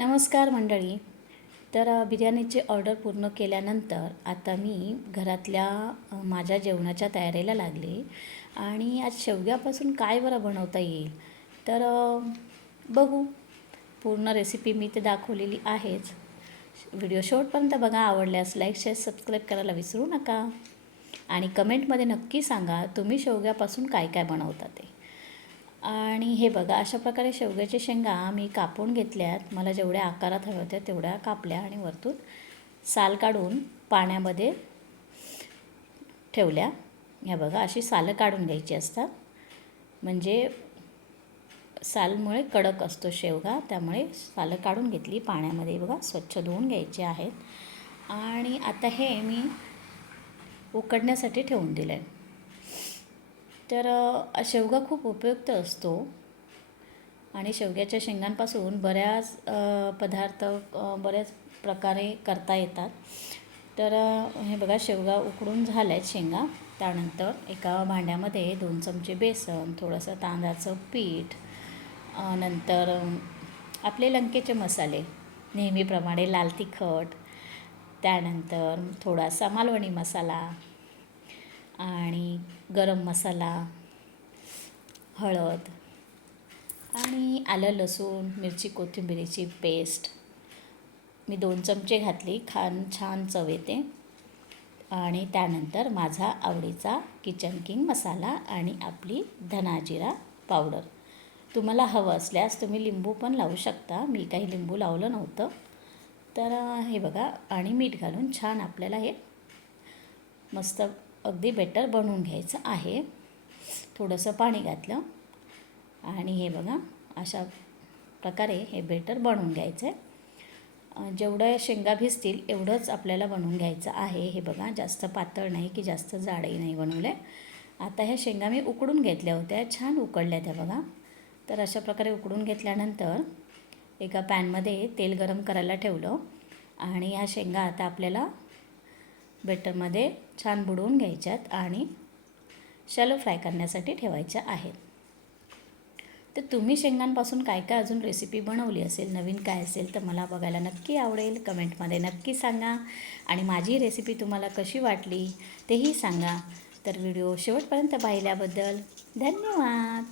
नमस्कार मंडळी. तर बिर्याणीची ऑर्डर पूर्ण केल्यानंतर आता मी घरातल्या माझ्या जेवणाच्या तयारीला लागले आणि आज शेवग्यापासून काय बरं बनवता येईल? तर बघू. पूर्ण रेसिपी मी ते दाखवलेली आहेच. व्हिडिओ शेवटपर्यंत बघा. आवडल्यास लाईक शेअर सबस्क्राईब करायला विसरू नका. आणि कमेंटमध्ये नक्की सांगा तुम्ही शेवग्यापासून काय काय बनवता ते. आणि हे बघा अशा प्रकारे शेवग्याच्या शेंगा मी कापून घेतल्यात. मला जेवढ्या आकारात हव्या होत्या तेवढ्या कापल्या आणि वरतून साल काढून पाण्यामध्ये ठेवल्या. ह्या बघा अशी सालं काढून घ्यायची असतात. म्हणजे सालमुळे कडक असतो शेवगा त्यामुळे सालं काढून घेतली. पाण्यामध्ये बघा स्वच्छ धुवून घ्यायचे आहेत. आणि आता हे मी उकडण्यासाठी ठेवून दिलं आहे तर शेवगा खूप उपयुक्त असतो. आणि शेवग्याच्या शेंगांपासून बऱ्याच पदार्थ बऱ्याच प्रकारे करता येतात. तर हे बघा शेवगा उकडून झाल्या आहेत शेंगा. त्यानंतर एका भांड्यामध्ये दोन चमचे बेसन थोडंसं तांदळाचं पीठ नंतर आपले लंकेचे मसाले नेहमीप्रमाणे लाल तिखट त्यानंतर थोडासा मालवणी मसाला आणि गरम मसाला हळद आणि आलं लसूण मिरची कोथिंबिरीची पेस्ट. मी दोन चमचे घातली. खान छान चव येते. आणि त्यानंतर माझा आवडीचा किचन किंग मसाला आणि आपली धनाजिरा पावडर तुम्हाला हवं असल्यास तुम्ही लिंबू पण लावू शकता. मी काही लिंबू लावलं नव्हतं. तर हे बघा. आणि मीठ घालून छान आपल्याला हे मस्त अगदी बेटर बनवून घ्यायचं आहे. थोडंसं पाणी घातलं. आणि हे बघा अशा प्रकारे हे बेटर बनवून घ्यायचं आहे जेवढं शेंगा भिजतील एवढंच आपल्याला बनवून घ्यायचं आहे. हे बघा जास्त पातळ नाही की जास्त जाडही नाही बनवले आता ह्या शेंगा मी उकडून घेतल्या होत्या छान उकडल्या त्या बघा. तर अशा प्रकारे उकडून घेतल्यानंतर एका पॅनमध्ये तेल गरम करायला ठेवलं. आणि ह्या शेंगा आता आपल्याला बेटरमध्ये छान बुडवून घ्यायच्यात आणि शॅलो फ्राय करण्यासाठी ठेवायच्या आहेत. तर तुम्ही शेंगांपासून काय काय अजून रेसिपी बनवली असेल नवीन काय असेल तर मला बघायला नक्की आवडेल. कमेंटमध्ये नक्की सांगा. आणि माझी रेसिपी तुम्हाला कशी वाटली तेही सांगा. तर व्हिडिओ शेवटपर्यंत पाहिल्याबद्दल धन्यवाद.